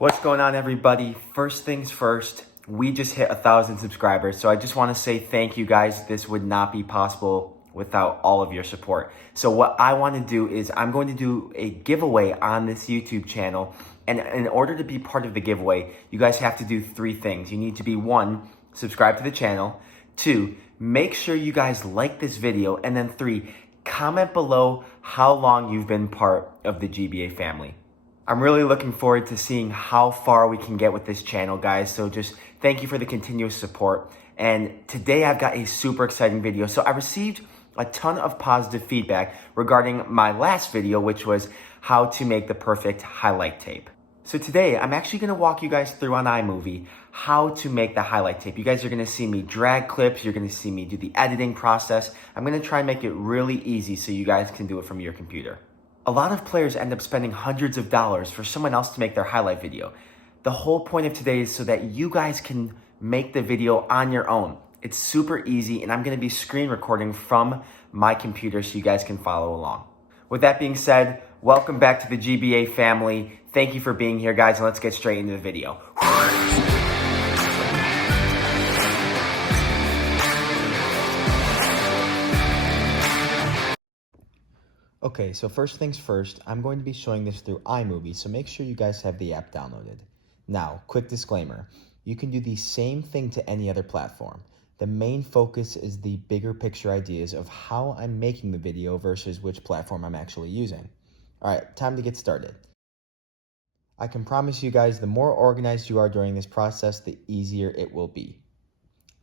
What's going on, everybody? First things first, we just hit 1,000 subscribers, so I just want to say thank you guys. This would not be possible without all of your support. So what I want to do is I'm going to do a giveaway on this YouTube channel, and in order to be part of the giveaway, you guys have to do three things. You need to be 1, subscribe to the channel, 2, make sure you guys like this video, and then 3, comment below how long you've been part of the GBA family. I'm really looking forward to seeing how far we can get with this channel, guys. So just thank you for the continuous support. And today I've got a super exciting video. So I received a ton of positive feedback regarding my last video, which was how to make the perfect highlight tape. So today I'm actually gonna walk you guys through on iMOVIE how to make the highlight tape. You guys are gonna see me drag clips, you're gonna see me do the editing process. I'm gonna try and make it really easy so you guys can do it from your computer. A lot of players end up spending hundreds of dollars for someone else to make their highlight video. The whole point of today is so that you guys can make the video on your own. It's super easy, and I'm gonna be screen recording from my computer so you guys can follow along. With that being said, welcome back to the GBA family. Thank you for being here, guys, and let's get straight into the video. Okay, so first things first, I'm going to be showing this through iMOVIE, so make sure you guys have the app downloaded. Now, quick disclaimer, you can do the same thing to any other platform. The main focus is the bigger picture ideas of how I'm making the video versus which platform I'm actually using. All right, time to get started. I can promise you guys the more organized you are during this process, the easier it will be.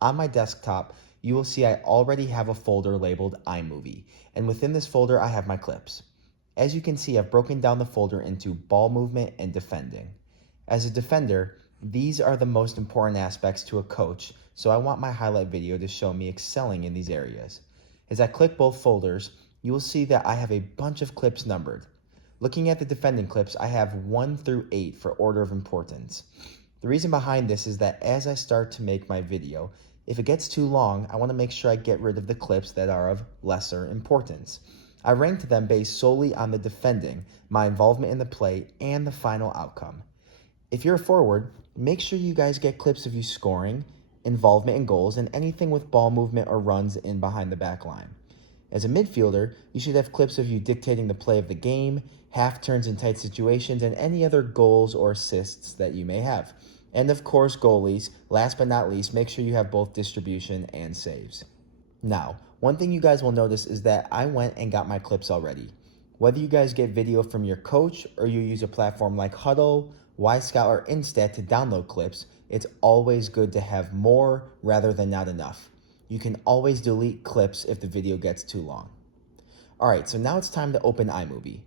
On my desktop, you will see I already have a folder labeled iMOVIE, and within this folder I have my clips. As you can see, I've broken down the folder into ball movement and defending. As a defender, these are the most important aspects to a coach, so I want my highlight video to show me excelling in these areas. As I click both folders, you will see that I have a bunch of clips numbered. Looking at the defending clips, I have 1 through 8 for order of importance. The reason behind this is that as I start to make my video, if it gets too long, I want to make sure I get rid of the clips that are of lesser importance. I ranked them based solely on the defending, my involvement in the play, and the final outcome. If you're a forward, make sure you guys get clips of you scoring, involvement in goals, and anything with ball movement or runs in behind the back line. As a midfielder, you should have clips of you dictating the play of the game, half turns in tight situations, and any other goals or assists that you may have. And of course, goalies, last but not least, make sure you have both distribution and saves. Now, one thing you guys will notice is that I went and got my clips already. Whether you guys get video from your coach or you use a platform like Huddle, Scout, or Instat to download clips, it's always good to have more rather than not enough. You can always delete clips if the video gets too long. All right, so now it's time to open iMOVIE.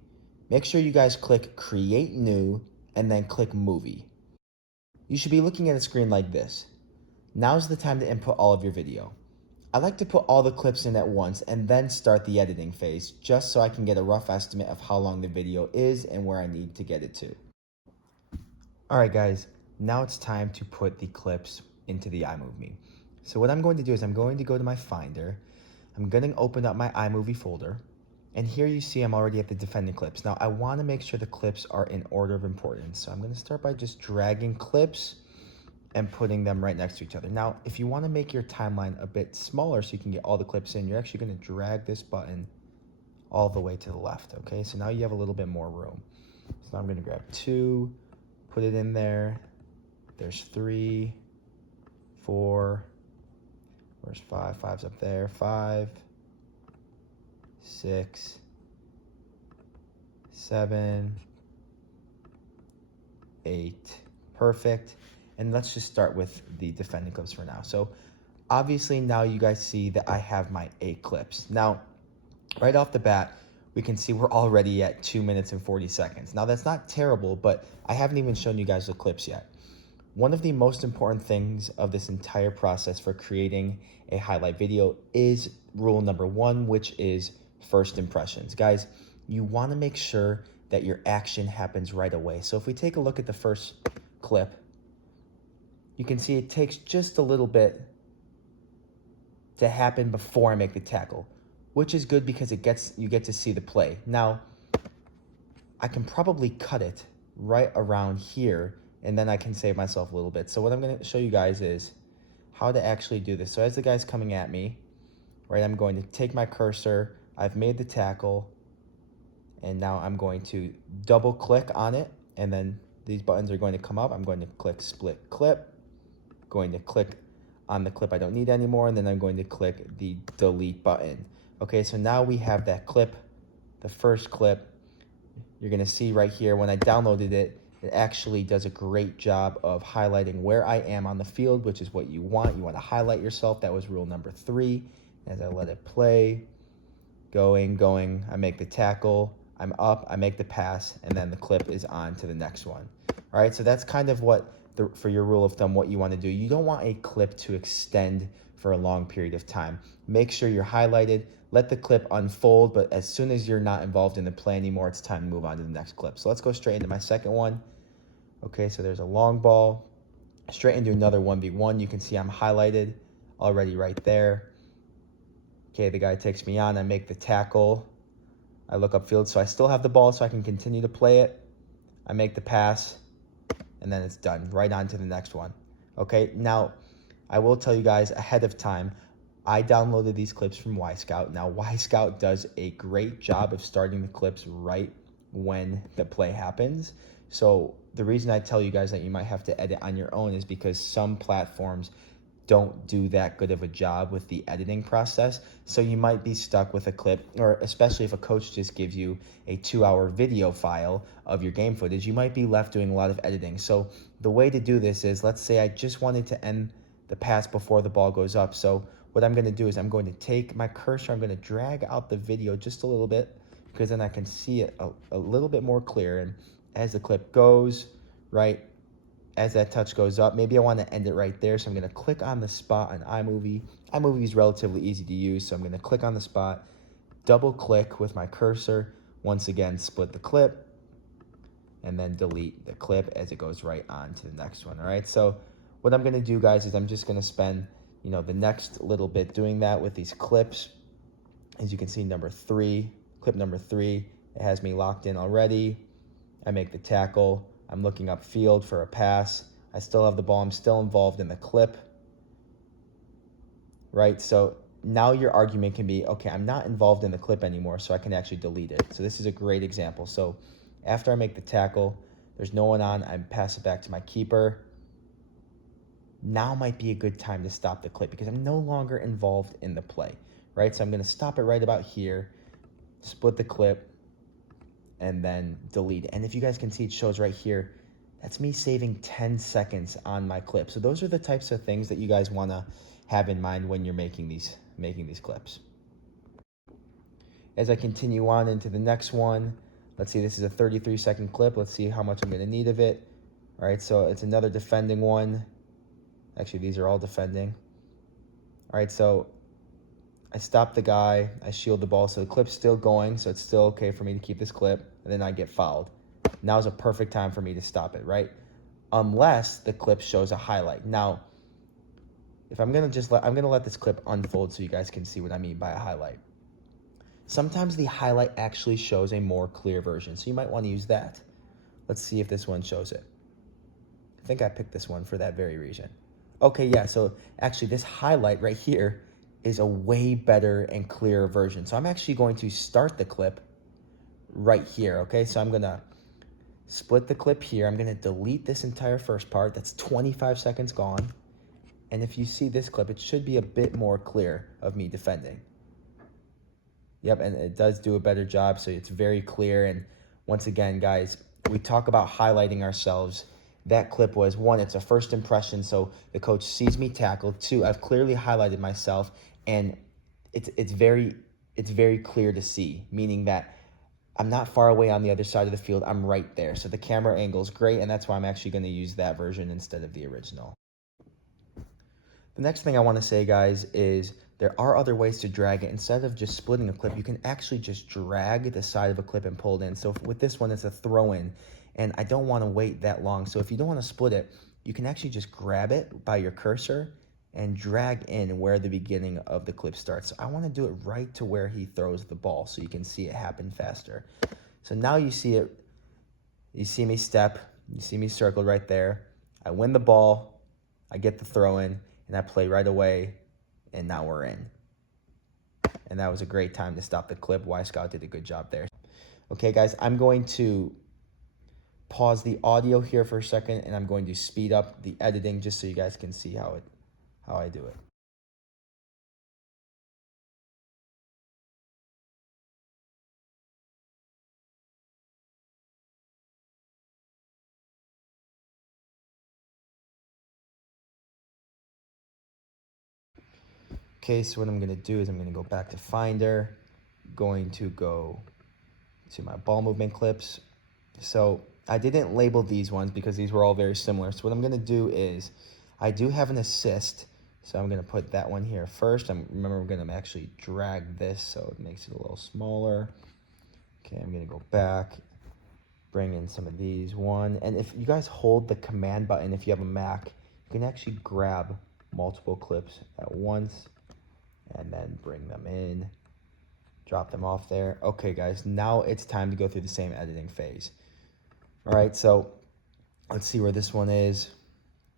Make sure you guys click Create New and then click Movie. You should be looking at a screen like this. Now's the time to input all of your video. I like to put all the clips in at once and then start the editing phase, just so I can get a rough estimate of how long the video is and where I need to get it to. All right, guys, now it's time to put the clips into the iMOVIE. So what I'm going to do is I'm going to go to my Finder. I'm going to open up my iMOVIE folder. And here you see I'm already at the defending clips. Now I want to make sure the clips are in order of importance. So I'm going to start by just dragging clips and putting them right next to each other. Now, if you want to make your timeline a bit smaller so you can get all the clips in, you're actually going to drag this button all the way to the left, okay? So now you have a little bit more room. So I'm going to grab 2, put it in there. There's 3, 4, where's 5? 5's up there. 5, 6, 7, 8, perfect. And let's just start with the defending clips for now. So obviously now you guys see that I have my 8 clips. Now, right off the bat, we can see we're already at 2 minutes and 40 seconds. Now that's not terrible, but I haven't even shown you guys the clips yet. One of the most important things of this entire process for creating a highlight video is rule number 1, which is first impressions. Guys, you want to make sure that your action happens right away. So if we take a look at the first clip, you can see it takes just a little bit to happen before I make the tackle, which is good because you get to see the play. Now, I can probably cut it right around here and then I can save myself a little bit. So what I'm going to show you guys is how to actually do this. So as the guy's coming at me, right, I'm going to take my cursor, I've made the tackle, and now I'm going to double click on it, and then these buttons are going to come up. I'm going to click split clip, going to click on the clip I don't need anymore, and then I'm going to click the delete button. Okay, so now we have that clip, the first clip. You're gonna see right here, when I downloaded it, it actually does a great job of highlighting where I am on the field, which is what you want. You want to highlight yourself. That was rule number 3. As I let it play, going, I make the tackle, I'm up, I make the pass, and then the clip is on to the next one. All right, so that's kind of what, for your rule of thumb, what you want to do. You don't want a clip to extend for a long period of time. Make sure you're highlighted, let the clip unfold, but as soon as you're not involved in the play anymore, it's time to move on to the next clip. So let's go straight into my second one. Okay, so there's a long ball, straight into another 1v1. You can see I'm highlighted already right there. Okay, the guy takes me on, I make the tackle, I look upfield, so I still have the ball so I can continue to play it. I make the pass, and then it's done, right on to the next one. Okay, now I will tell you guys ahead of time, I downloaded these clips from Scout. Now, Scout does a great job of starting the clips right when the play happens. So the reason I tell you guys that you might have to edit on your own is because some platforms don't do that good of a job with the editing process. So you might be stuck with a clip, or especially if a coach just gives you a 2-hour video file of your game footage, you might be left doing a lot of editing. So the way to do this is, let's say I just wanted to end the pass before the ball goes up. So what I'm going to do is I'm going to take my cursor, I'm going to drag out the video just a little bit, because then I can see it a little bit more clear. And as the clip goes, right, as that touch goes up, maybe I want to end it right there. So I'm going to click on the spot on iMOVIE. iMOVIE is relatively easy to use, so I'm going to click on the spot, double click with my cursor, once again split the clip, and then delete the clip as it goes right on to the next one. All right, so what I'm going to do, guys, is I'm just going to spend the next little bit doing that with these clips. As you can see, clip number 3, it has me locked in already. I make the tackle, I'm looking upfield for a pass, I still have the ball, I'm still involved in the clip, right? So now your argument can be, okay, I'm not involved in the clip anymore, so I can actually delete it. So this is a great example. So after I make the tackle, there's no one on, I pass it back to my keeper. Now might be a good time to stop the clip because I'm no longer involved in the play, right? So I'm going to stop it right about here, split the clip, and then delete. And if you guys can see, it shows right here, that's me saving 10 seconds on my clip. So those are the types of things that you guys want to have in mind when you're making these clips. As I continue on into the next one, let's see, this is a 33-second clip. Let's see how much I'm going to need of it. All right, so it's another defending one. Actually, these are all defending. All right, so I stop the guy, I shield the ball, so the clip's still going, so it's still okay for me to keep this clip, and then I get fouled. Now's a perfect time for me to stop it, right? Unless the clip shows a highlight. Now, if I'm gonna let this clip unfold so you guys can see what I mean by a highlight. Sometimes the highlight actually shows a more clear version, so you might want to use that. Let's see if this one shows it. I think I picked this one for that very reason. Okay, yeah, so actually this highlight right here is a way better and clearer version. So I'm actually going to start the clip right here, okay? So I'm going to split the clip here. I'm going to delete this entire first part. That's 25 seconds gone. And if you see this clip, it should be a bit more clear of me defending. Yep, and it does do a better job, so it's very clear. And once again, guys, we talk about highlighting ourselves. That clip was, 1, it's a first impression, so the coach sees me tackle. 2, I've clearly highlighted myself, and it's very clear to see, meaning that I'm not far away on the other side of the field. I'm right there. So the camera angle is great, and that's why I'm actually going to use that version instead of the original. The next thing I want to say, guys, is there are other ways to drag it. Instead of just splitting a clip, you can actually just drag the side of a clip and pull it in. So with this one, it's a throw-in, and I don't want to wait that long. So if you don't want to split it, you can actually just grab it by your cursor and drag in where the beginning of the clip starts. So I want to do it right to where he throws the ball so you can see it happen faster. So now you see it, you see me step, You see me circled right there. I win the ball, I get the throw in, and I play right away, and now we're in. And that was a great time to stop the clip. Y Scout did a good job there. Okay, guys, I'm going to pause the audio here for a second, and I'm going to speed up the editing just so you guys can see how I do it. Okay, so what I'm gonna do is I'm gonna go back to Finder, going to go to my ball movement clips. So I didn't label these ones because these were all very similar. So what I'm gonna do is, I do have an assist, so I'm gonna put that one here first. Remember, we're gonna actually drag this so it makes it a little smaller. Okay, I'm gonna go back, bring in some of these. One, and if you guys hold the command button, if you have a Mac, you can actually grab multiple clips at once and then bring them in, drop them off there. Okay, guys, now it's time to go through the same editing phase. All right, so let's see where this one is.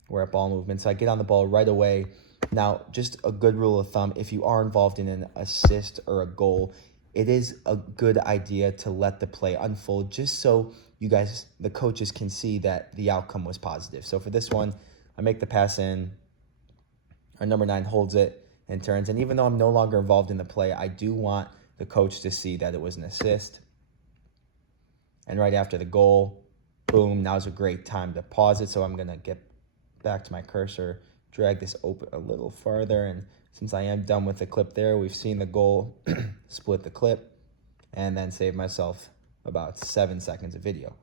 We're at ball movement, so I get on the ball right away. Now, just a good rule of thumb, if you are involved in an assist or a goal, it is a good idea to let the play unfold just so you guys, the coaches, can see that the outcome was positive. So for this one, I make the pass in, our number 9 holds it and turns, and even though I'm no longer involved in the play, I do want the coach to see that it was an assist. And right after the goal, boom, now's a great time to pause it. So I'm gonna get back to my cursor, drag this open a little farther, and since I am done with the clip there, we've seen the goal, split the clip, and then save myself about 7 seconds of video.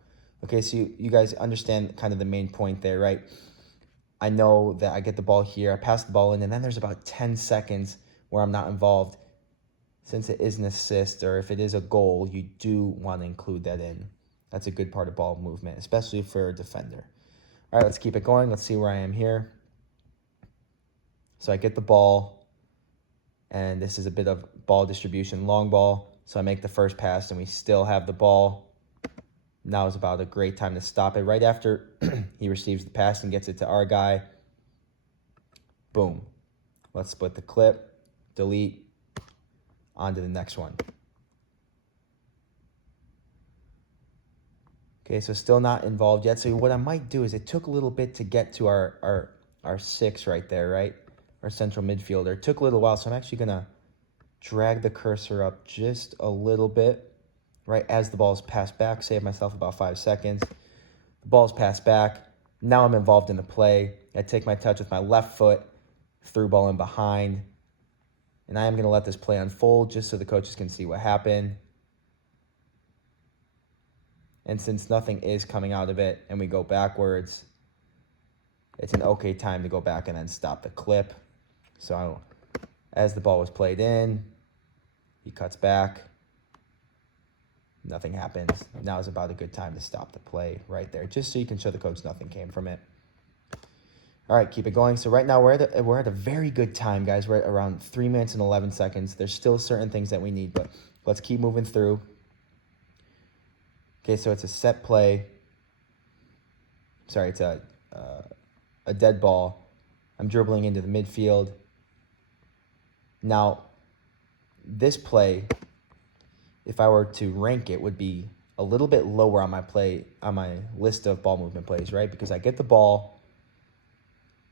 Okay, so you guys understand kind of the main point there, right? I know that I get the ball here, I pass the ball in, and then there's about 10 seconds where I'm not involved. Since it is an assist, or if it is a goal, you do want to include that in. That's a good part of ball movement, especially for a defender. All right, let's keep it going. Let's see where I am here. So I get the ball, and this is a bit of ball distribution, long ball. So I make the first pass, and we still have the ball. Now is about a great time to stop it. Right after he receives the pass and gets it to our guy, boom. Let's split the clip, delete, on to the next one. Okay, so still not involved yet. So what I might do is, it took a little bit to get to our 6 right there, right? Our central midfielder. It took a little while, so I'm actually gonna drag the cursor up just a little bit, right as the ball is passed back, save myself about 5 seconds. The ball's passed back. Now I'm involved in the play. I take my touch with my left foot, through ball in behind, and I am gonna let this play unfold just so the coaches can see what happened. And since nothing is coming out of it and we go backwards, it's an okay time to go back and then stop the clip. So as the ball was played in, he cuts back. Nothing happens. Now is about a good time to stop the play right there, just so you can show the coach nothing came from it. All right, keep it going. So right now we're at a very good time, guys. We're at around 3 minutes and 11 seconds. There's still certain things that we need, but let's keep moving through. Okay, so it's a set play. Sorry, it's a dead ball. I'm dribbling into the midfield. Now, this play, if I were to rank it, would be a little bit lower on my list of ball movement plays, right? Because I get the ball,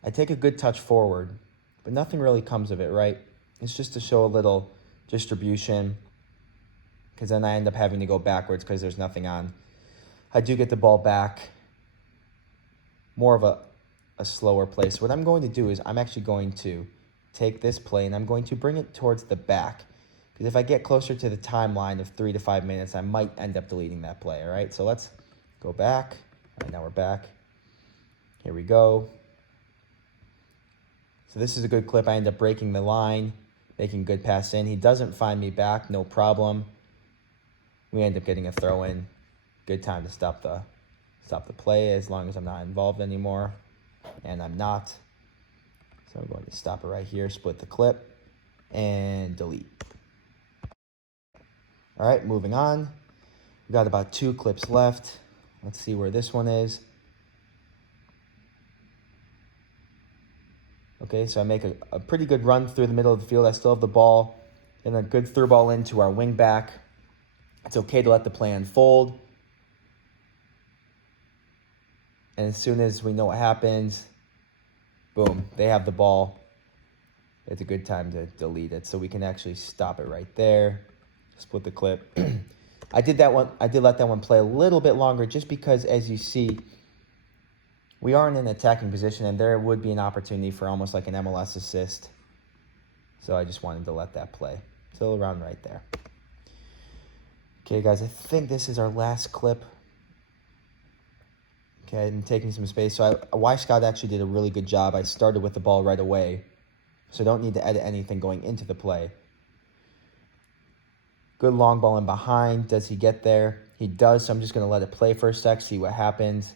I take a good touch forward, but nothing really comes of it, right? It's just to show a little distribution, because then I end up having to go backwards because there's nothing on. I do get the ball back, more of a slower play. So what I'm going to do is, I'm actually going to take this play and I'm going to bring it towards the back. Because if I get closer to the timeline of 3 to 5 minutes, I might end up deleting that play, all right? So let's go back. All right, now we're back. Here we go. So this is a good clip. I end up breaking the line, making a good pass in. He doesn't find me back, no problem. We end up getting a throw in. Good time to stop the play, as long as I'm not involved anymore. And I'm not. So I'm going to stop it right here, split the clip, and delete. All right, moving on. We got about 2 clips left. Let's see where this one is. Okay, so I make a pretty good run through the middle of the field. I still have the ball, and a good through ball into our wing back. It's okay to let the play unfold. And as soon as we know what happens, boom, they have the ball. It's a good time to delete it. So we can actually stop it right there. Split the clip. I did let that one play a little bit longer just because, as you see, we are in an attacking position and there would be an opportunity for almost like an MLS assist. So I just wanted to let that play. Still around right there. Okay, guys, I think this is our last clip. Okay, I'm taking some space. So Y-Scout actually did a really good job. I started with the ball right away. So I don't need to edit anything going into the play. Good long ball in behind. Does he get there? He does, so I'm just going to let it play for a sec, see what happens.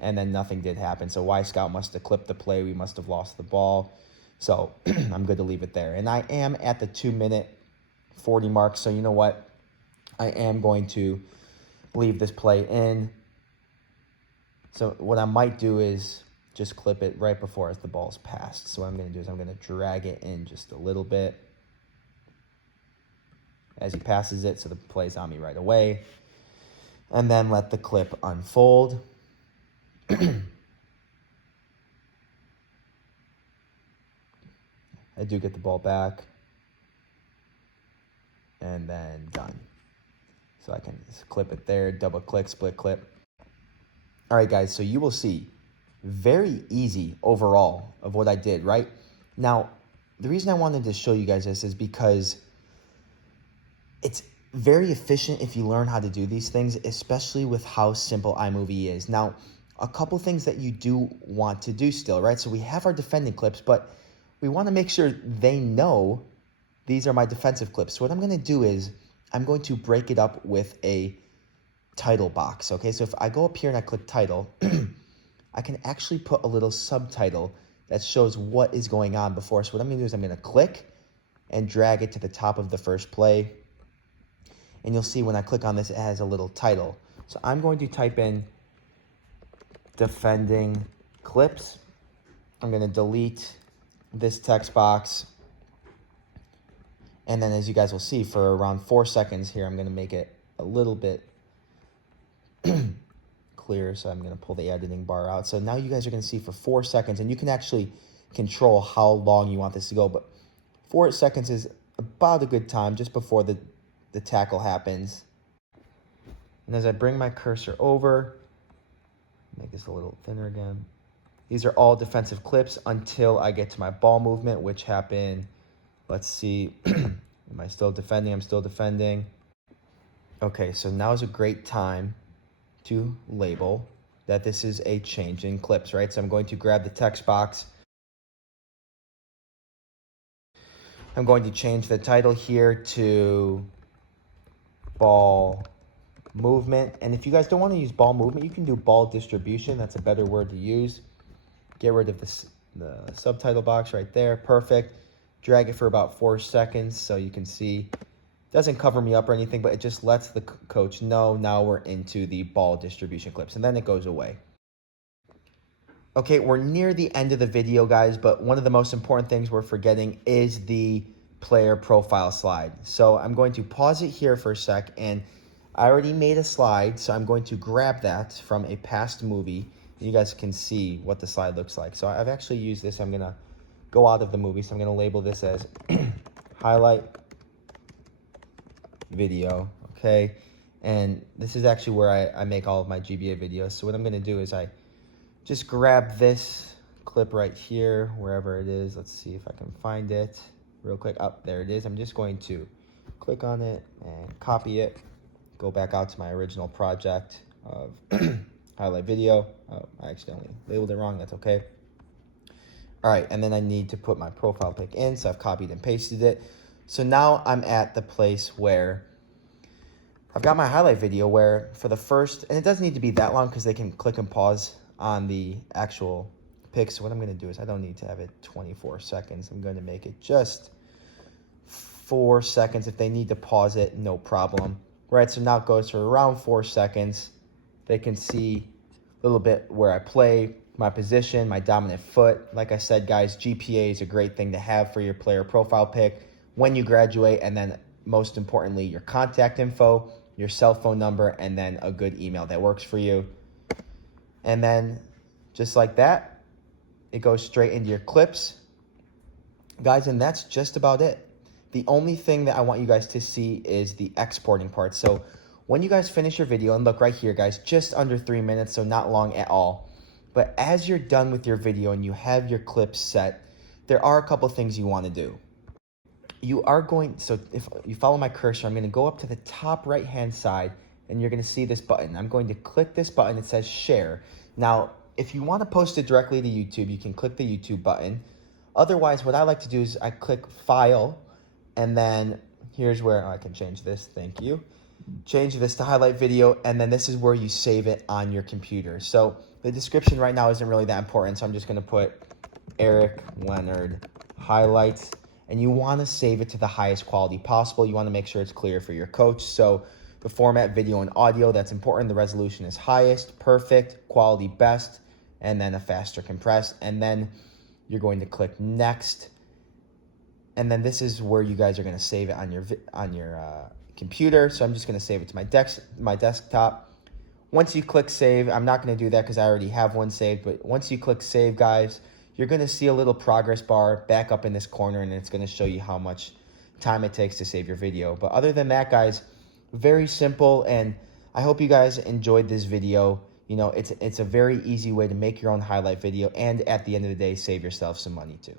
And then nothing did happen. So Y-Scout must have clipped the play. We must have lost the ball. So I'm good to leave it there. And I am at the 2-minute 40 mark. So you know what? I am going to leave this play in. So what I might do is just clip it right before the ball's passed. So what I'm going to do is I'm going to drag it in just a little bit as he passes it so the play's on me right away. And then let the clip unfold. I do get the ball back. And then done. So I can clip it there, double click, split clip. All right, guys, so you will see very easy overall of what I did, right? Now, the reason I wanted to show you guys this is because it's very efficient if you learn how to do these things, especially with how simple iMOVIE is. Now, a couple things that you do want to do still, right? So we have our defending clips, but we want to make sure they know these are my defensive clips. So what I'm going to do is I'm going to break it up with a title box, okay? So if I go up here and I click title, I can actually put a little subtitle that shows what is going on before. So what I'm going to do is I'm going to click and drag it to the top of the first play. And you'll see when I click on this, it has a little title. So I'm going to type in defending clips. I'm going to delete this text box. And then as you guys will see, for around 4 seconds here, I'm going to make it a little bit clear. So I'm going to pull the editing bar out. So now you guys are going to see for 4 seconds, and you can actually control how long you want this to go. But 4 seconds is about a good time just before the tackle happens. And as I bring my cursor over, make this a little thinner again. These are all defensive clips until I get to my ball movement, which happened, let's see, am I still defending? I'm still defending. Okay, so now is a great time to label that this is a change in clips, right? So I'm going to grab the text box. I'm going to change the title here to ball movement. And if you guys don't want to use ball movement, you can do ball distribution. That's a better word to use. Get rid of the subtitle box right there. Perfect. Drag it for about 4 seconds so you can see. Doesn't cover me up or anything, but it just lets the coach know now we're into the ball distribution clips, and then it goes away. Okay, we're near the end of the video, guys, but one of the most important things we're forgetting is the player profile slide. So I'm going to pause it here for a sec, and I already made a slide, so I'm going to grab that from a past movie. You guys can see what the slide looks like. So I've actually used this. I'm going to go out of the movie, so I'm going to label this as highlight video, okay? And this is actually where I make all of my GBA videos. So what I'm going to do is I just grab this clip right here, wherever it is. Let's see if I can find it real quick. Oh, there it is. I'm just going to click on it and copy it. Go back out to my original project of highlight video. Oh, I accidentally labeled it wrong. That's okay. All right, and then I need to put my profile pic in, so I've copied and pasted it. So now I'm at the place where I've got my highlight video where for the first, and it doesn't need to be that long because they can click and pause on the actual pic. So what I'm going to do is I don't need to have it 24 seconds. I'm going to make it just 4 seconds. If they need to pause it, no problem. Right, so now it goes for around 4 seconds. They can see a little bit where I play. my position, my dominant foot. Like I said, guys, GPA is a great thing to have for your player profile pic when you graduate, and then most importantly, your contact info, your cell phone number, and then a good email that works for you. And then just like that, it goes straight into your clips. Guys, and that's just about it. The only thing that I want you guys to see is the exporting part. So when you guys finish your video, and look right here, guys, just under 3 minutes, so not long at all. But as you're done with your video and you have your clips set, there are a couple things you want to do. You are going, so if you follow my cursor, I'm going to go up to the top right-hand side, and you're going to see this button. I'm going to click this button. It says share. Now, if you want to post it directly to YouTube, you can click the YouTube button. Otherwise, what I like to do is I click file, and then here's where I can change this. Thank you. Change this to highlight video, and then this is where you save it on your computer. So the description right now isn't really that important, so I'm just going to put Eric Leonard highlights, and you want to save it to the highest quality possible. You want to make sure it's clear for your coach. So the format, video and audio, that's important. The resolution is highest, perfect, quality best, and then a faster compressed. And then you're going to click next, and then this is where you guys are going to save it on your computer. So I'm just going to save it to my desktop. Once you click save, I'm not going to do that because I already have one saved, but once you click save, guys, you're going to see a little progress bar back up in this corner, and it's going to show you how much time it takes to save your video. But other than that, guys, very simple, and I hope you guys enjoyed this video. You know, it's a very easy way to make your own highlight video, and at the end of the day, save yourself some money too.